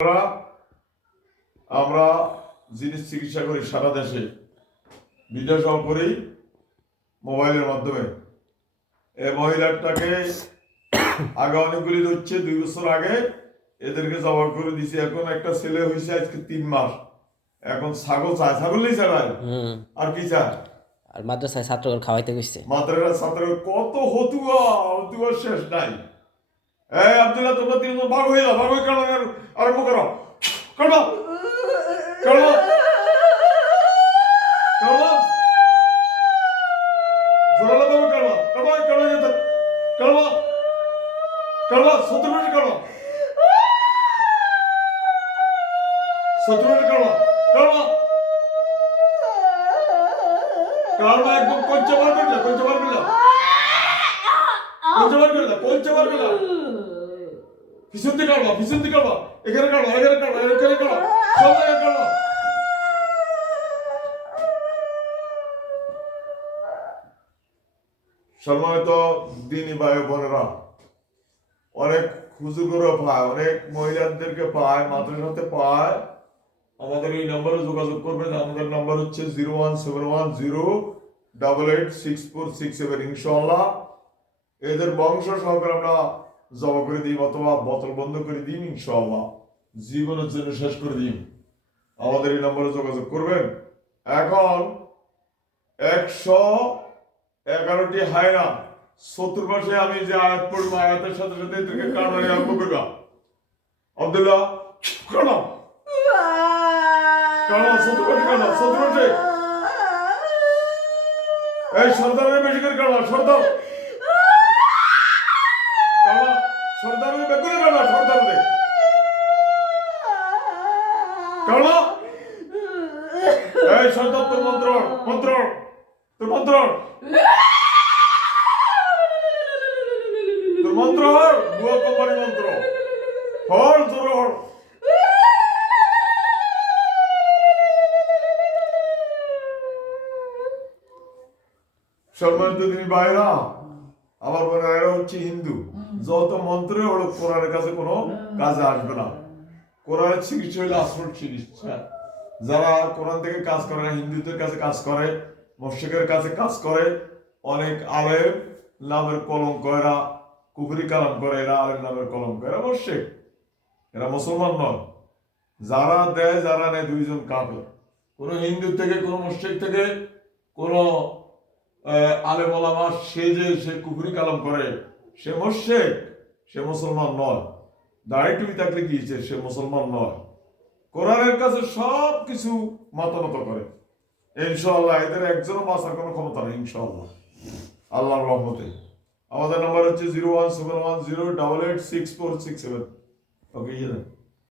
আমরা জিনিস চিকিৎসা করি সারা দেশে, বিদেশেও করি মোবাইলের মাধ্যমে। এই মহিলাটাকে আগে অনেকগুলি হচ্ছে 2 বছর আগে এদেরকে জমা করে দিছি। এখন একটা ছেলে হয়েছে আজকে 3 মাস। এখন ছাগল চায়, ছাগল নেই চায় ভাই, আর কি চায়? আর মাদ্রাসায় ছাত্রদের খাওয়াইতে গেছে। মাদ্রাসার ছাত্র কত হতুয়া হতুয়ার শেষ নাই। এই আব্দুল্লাহ, তোমরা 3 জন ভাগ হয়ে যাও, ভাগ হয়ে কারণ আরম্ভ করো, করো করো করো, জোরালো ভাবে করো, করো করো যেতে করো করো, 70 মিনিট করো, 70 মিনিট করো করো করো, একদম কঞ্চে বার করে দাও, কঞ্চে বার করে দাও, কঞ্চে বার করে দাও, কঞ্চে বার করে দাও, পিছন দিকে করো, পিছন দিকে করো, এখানে করো, এখানে করো, এখানে করো, সব জায়গায় করো। সম্মানিত দিনী ভাই বোনেরা, অনেক হুজুরও পায়, অনেক মহিলাদেরকে পায়, মাদ্রাসাতে পায়। আমাদের এই নম্বরে যোগাযোগ করবেন। আমাদের নাম্বার হচ্ছে 01710886467। ইনশাআল্লাহ এদের বংশ সহকারে আমরা জমা করে দিই অথবা বোতল বন্ধ করে দিই। ইনশাআল্লাহ জীবনের জন্য শেষ করে দিই। আমাদের এই নম্বরে যোগাযোগ করবেন। এখন 111টি হায়না চতুর্পাশে আমি যে আয়াত পড়বো, আয়াতের সাথে সাথে এদেরকে কারণে আরম্ভ করবা। আব্দুল্লাহ কারণ চতুর্পাশে কারণ চতুর্পাশে এই সর্দারের বেশি করে কারণ সর্দার কারণ সর্দারের বেগুনে কারণ সর্দারের কারণ এই সর্দার তোর মন্ত্র মন্ত্র তোর মন্ত্র তোর মন্ত্র বুয়া কোম্পানি মন্ত্র হর তোর হর। সম্মানিত দিনী ভাইরা, আমার বোনেরা হচ্ছে হিন্দু, যত মন্ত্রে হলো কোরআনের কাছে কোনো কাজে আসবে না। কোরআনের চিকিৎসা হলো আসল চিকিৎসা। যারা কোরআন থেকে কাজ করে না, হিন্দুদের কাছে কাজ করে, মুশরিকের কাছে কাজ করে, অনেক আলেম নামের কলঙ্ক, এরা কুফরি কালাম করে, এরা আলেম নামের কলঙ্ক, এরা মুশরিক, এরা মুসলমান নয়। যারা দেয় যারা নেয় দুইজন কাফের। কোনো হিন্দু থেকে কোনো মুশরিক থেকে কোনো আলেম ওলামা সে যে সে কুফরি কালাম করে, সে মুশরিক, সে মুসলমান নয়। দাড়ি টুপি থাকলে কি সে মুসলমান নয়। কোরআনের কাছে সব কিছু মাথা নত করে। ইনশাআল্লাহ এদের একজনও বাঁচার কোনো ক্ষমতা নেই ইনশাআল্লাহ, আল্লাহর রহমতে। আমাদের নাম্বার হচ্ছে 01710886467। ওকে।